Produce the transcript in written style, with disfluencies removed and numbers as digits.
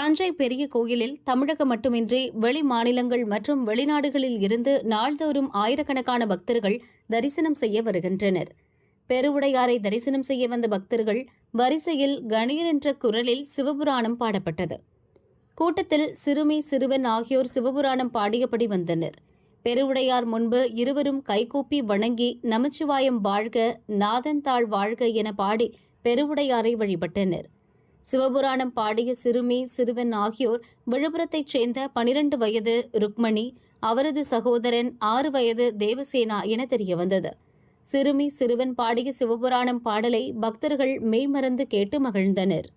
தஞ்சை பெரிய கோயிலில் தமிழகம் மட்டுமின்றி வெளி மாநிலங்கள் மற்றும் வெளிநாடுகளில் இருந்து நாள்தோறும் ஆயிரக்கணக்கான பக்தர்கள் தரிசனம் செய்ய வருகின்றனர். பெருவுடையாரை தரிசனம் செய்ய வந்த பக்தர்கள் வரிசையில் கணீர் என்ற குரலில் சிவபுராணம் பாடப்பட்டது. கூட்டத்தில் சிறுமி சிறுவன் ஆகியோர் சிவபுராணம் பாடியபடி வந்தனர். பெருவுடையார் முன்பு இருவரும் கைகூப்பி வணங்கி நமச்சிவாயம் வாழ்க, நாதன் தாழ் வாழ்க என பாடி பெருவுடையாரை வழிபட்டனர். சிவபுராணம் பாடிய சிறுமி சிறுவன் ஆகியோர் விழுப்புரத்தைச் சேர்ந்த 12 வயது ருக்மணி, அவரது சகோதரன் 6 வயது தேவசேனா என தெரியவந்தது. சிறுமி சிறுவன் பாடிய சிவபுராணம் பாடலை பக்தர்கள் மெய்மறந்து கேட்டு மகிழ்ந்தனர்.